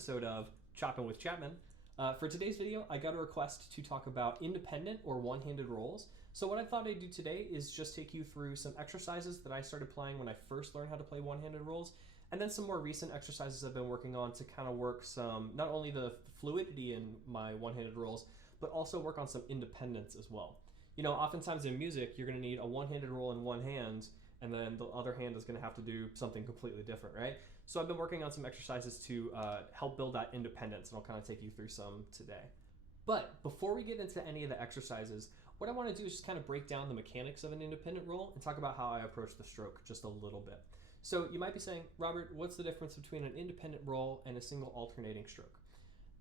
episode of Choppin with Chapman. For today's video, I got a request to talk about independent or one-handed rolls. So what I thought I'd do today is just take you through some exercises that I started playing when I first learned how to play one-handed rolls, and then some more recent exercises I've been working on to kind of work some, not only the fluidity in my one-handed rolls, but also work on some independence as well. You know, oftentimes in music, you're going to need a one-handed roll in one hand, and then the other hand is going to have to do something completely different, right? So I've been working on some exercises to help build that independence, and I'll kind of take you through some today. But before we get into any of the exercises, what I want to do is just kind of break down the mechanics of an independent roll and talk about how I approach the stroke just a little bit. So you might be saying, Robert, what's the difference between an independent roll and a single alternating stroke?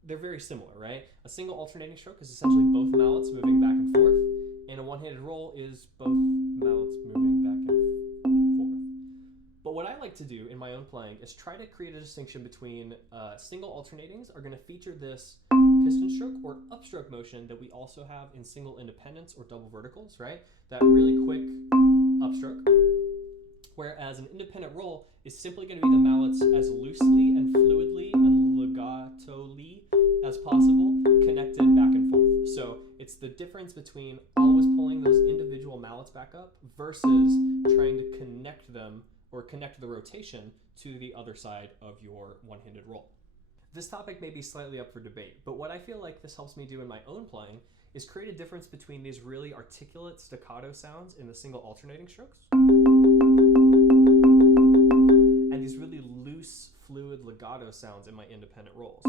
They're very similar, right? A single alternating stroke is essentially both mallets moving back and forth, and a one-handed roll is both mallets moving back and forth. But what I like to do in my own playing is try to create a distinction between single alternatings are going to feature this piston stroke or upstroke motion that we also have in single independents or double verticals, right? That really quick upstroke. Whereas an independent roll is simply going to be the mallets as loosely and fluidly and legato-ly as possible connected back and forth. So it's the difference between always pulling those individual mallets back up versus trying to connect them or connect the rotation to the other side of your one-handed roll. This topic may be slightly up for debate, but what I feel like this helps me do in my own playing is create a difference between these really articulate staccato sounds in the single alternating strokes and these really loose, fluid legato sounds in my independent rolls.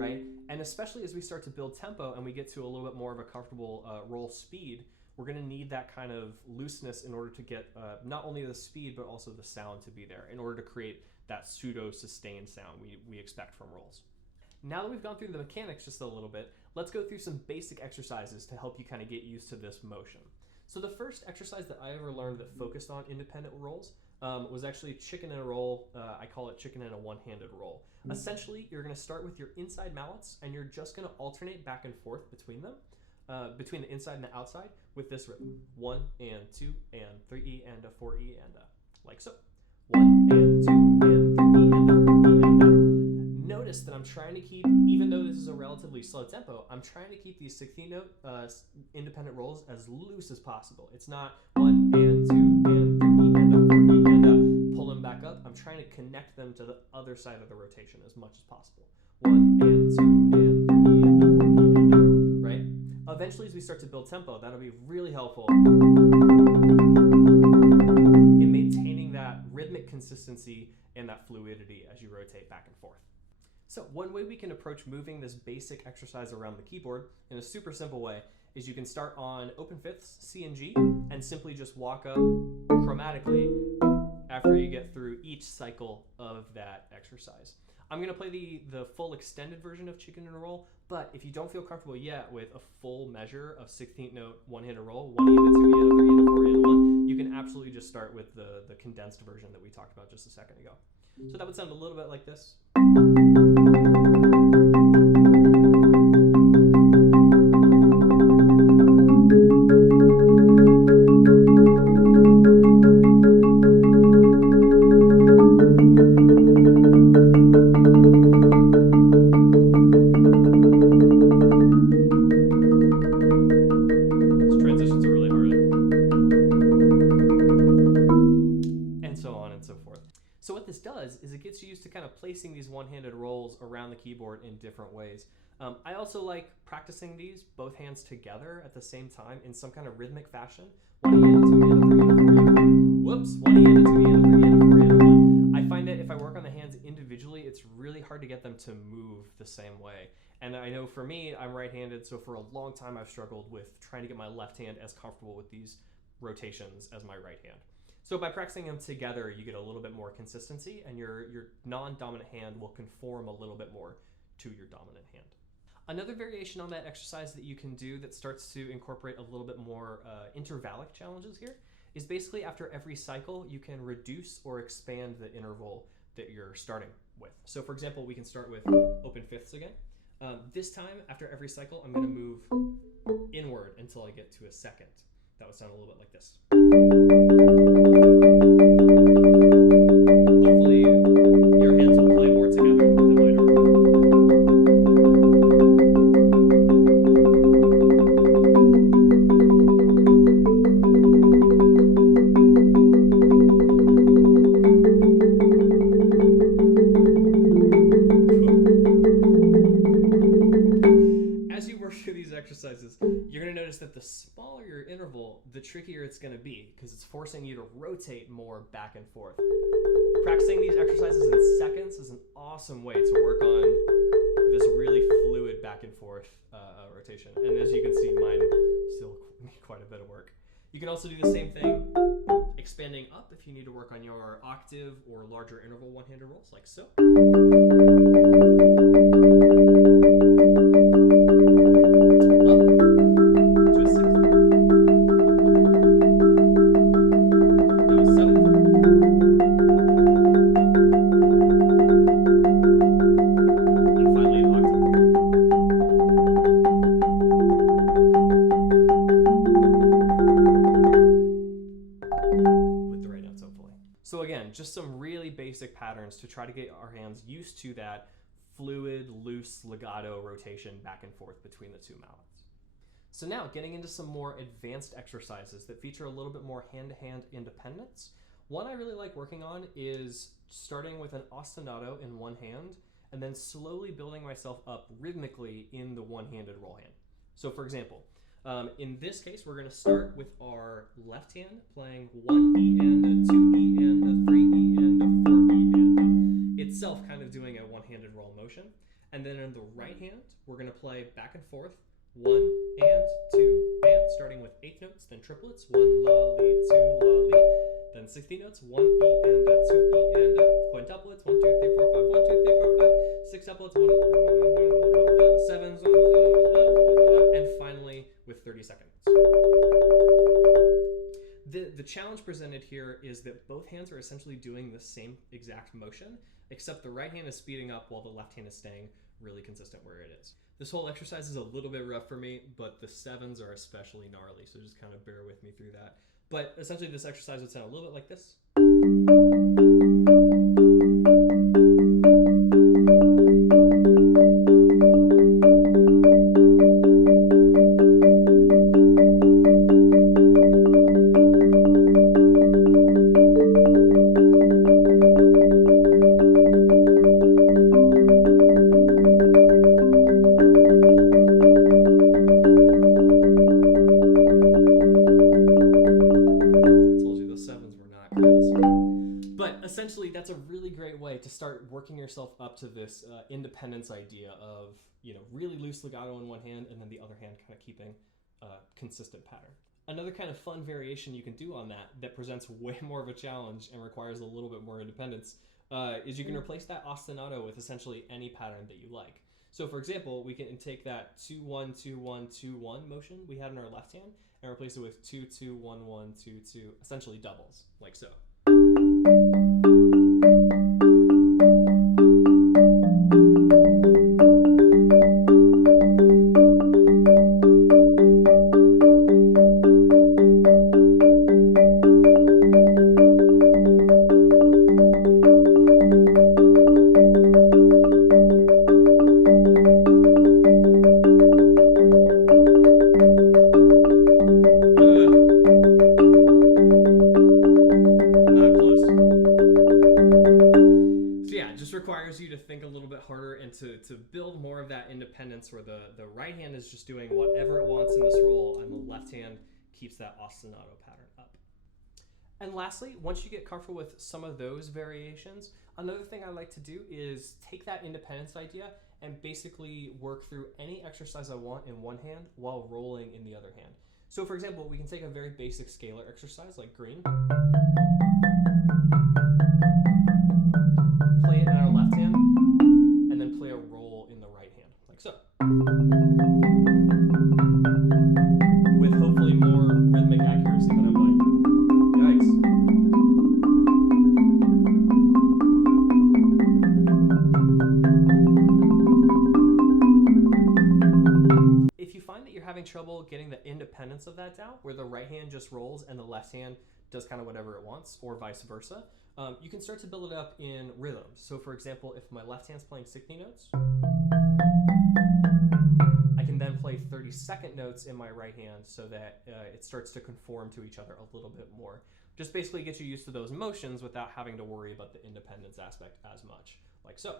Right? And especially as we start to build tempo and we get to a little bit more of a comfortable roll speed, we're going to need that kind of looseness in order to get not only the speed but also the sound to be there in order to create that pseudo-sustained sound we expect from rolls. Now that we've gone through the mechanics just a little bit, let's go through some basic exercises to help you kind of get used to this motion. So the first exercise that I ever learned that focused on independent rolls was actually chicken in a roll. I call it chicken in a one-handed roll. Essentially, you're going to start with your inside mallets and you're just going to alternate back and forth between them. Between the inside and the outside with this rhythm. 1 and 2 and 3E and a 4E and a, like so. 1 and 2 and 3E and a 4E and a. Notice that I'm trying to keep, even though this is a relatively slow tempo, I'm trying to keep these 16 note independent rolls as loose as possible. It's not 1 and 2 and 3E and a 4E and a. Pull them back up. I'm trying to connect them to the other side of the rotation as much as possible. 1 and 2 and 3E and a 4E and a. Right? Eventually, as we start to build tempo, that'll be really helpful in maintaining that rhythmic consistency and that fluidity as you rotate back and forth. So one way we can approach moving this basic exercise around the keyboard in a super simple way is you can start on open fifths, C and G, and simply just walk up chromatically after you get through each cycle of that exercise. I'm going to play the full extended version of chicken in a roll, but if you don't feel comfortable yet with a full measure of 16th note one-handed roll, 1E and a 2E and a 3E and a 4E and a 1, you can absolutely just start with the condensed version that we talked about just a second ago. So that would sound a little bit like this. So what this does is it gets you used to kind of placing these one-handed rolls around the keyboard in different ways. I also like practicing these, both hands together at the same time in some kind of rhythmic fashion. 1E and a 2E and a 3E and a 4E and a 1. Whoops, 1E and a 2E and a 3E and a 4E and a 1. I find that if I work on the hands individually, it's really hard to get them to move the same way. And I know for me, I'm right-handed, so for a long time I've struggled with trying to get my left hand as comfortable with these rotations as my right hand. So by practicing them together, you get a little bit more consistency, and your non-dominant hand will conform a little bit more to your dominant hand. Another variation on that exercise that you can do that starts to incorporate a little bit more intervallic challenges here is basically after every cycle, you can reduce or expand the interval that you're starting with. So for example, we can start with open fifths again. This time, after every cycle, I'm going to move inward until I get to a second. That would sound a little bit like this. Hopefully, smaller your interval, the trickier it's going to be because it's forcing you to rotate more back and forth. Practicing these exercises in seconds is an awesome way to work on this really fluid back and forth rotation. And as you can see, mine still quite a bit of work. You can also do the same thing, expanding up if you need to work on your octave or larger interval one-handed rolls, like so. So again, just some really basic patterns to try to get our hands used to that fluid, loose legato rotation back and forth between the two mallets. So now getting into some more advanced exercises that feature a little bit more hand-to-hand independence. One I really like working on is starting with an ostinato in one hand and then slowly building myself up rhythmically in the one-handed roll hand. So for example, in this case, we're going to start with our left hand playing 1 E and a 2 E and a 3 E and a 4 E and a, itself kind of doing a one-handed roll motion. And then in the right hand, we're going to play back and forth 1 and 2 and, starting with 8th notes, then triplets, 1 la li, 2 la li, then 16th notes, 1 E and a 2 E and a, quintuplets, 1 2 3 4 5, 1 2 3 4 5, sextuplets, 1 7, and finally with 30 seconds. The challenge presented here is that both hands are essentially doing the same exact motion, except the right hand is speeding up while the left hand is staying really consistent where it is. This whole exercise is a little bit rough for me, but the 7s are especially gnarly, so just kind of bear with me through that. But essentially this exercise would sound a little bit like this. Essentially, that's a really great way to start working yourself up to this independence idea of, really loose legato in one hand and then the other hand kind of keeping a consistent pattern. Another kind of fun variation you can do on that presents way more of a challenge and requires a little bit more independence is you can replace that ostinato with essentially any pattern that you like. So for example, we can take that 2-1, 2-1, 2-1 motion we had in our left hand and replace it with 2-2, 1-1, 2-2, essentially doubles, like so. Requires you to think a little bit harder and to build more of that independence where the right hand is just doing whatever it wants in this roll and the left hand keeps that ostinato pattern up. And lastly, once you get comfortable with some of those variations, another thing I like to do is take that independence idea and basically work through any exercise I want in one hand while rolling in the other hand. So for example, we can take a very basic scalar exercise like green. Play it in our left hand, and then play a roll in the right hand, like so. With hopefully more rhythmic accuracy than I'm like, yikes. If you find that you're having trouble getting the independence of that down, where the right hand just rolls and the left hand does kind of whatever it wants, or vice versa, you can start to build it up in rhythms. So for example, if my left hand's playing 60 notes, I can then play 32nd notes in my right hand so that it starts to conform to each other a little bit more. Just basically get you used to those motions without having to worry about the independence aspect as much, like so.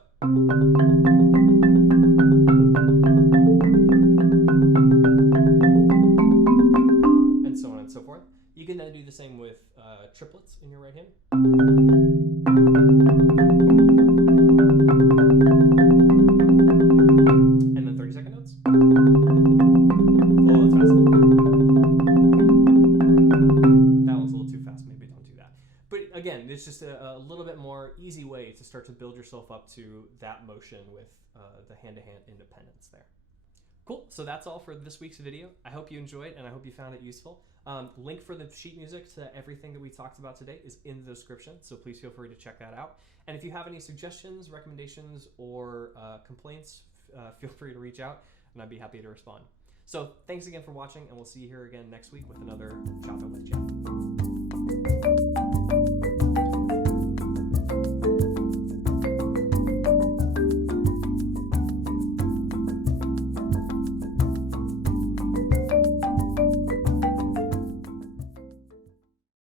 triplets in your right hand. And then 30-second notes. Oh, that's fast. That one's a little too fast. Maybe don't do that. But again, it's just a little bit more easy way to start to build yourself up to that motion with the hand-to-hand independence there. Cool. So that's all for this week's video. I hope you enjoyed and I hope you found it useful. Link for the sheet music to everything that we talked about today is in the description, so please feel free to check that out. And if you have any suggestions, recommendations, or complaints, feel free to reach out and I'd be happy to respond. So thanks again for watching, and we'll see you here again next week with another Choppin with Chapman.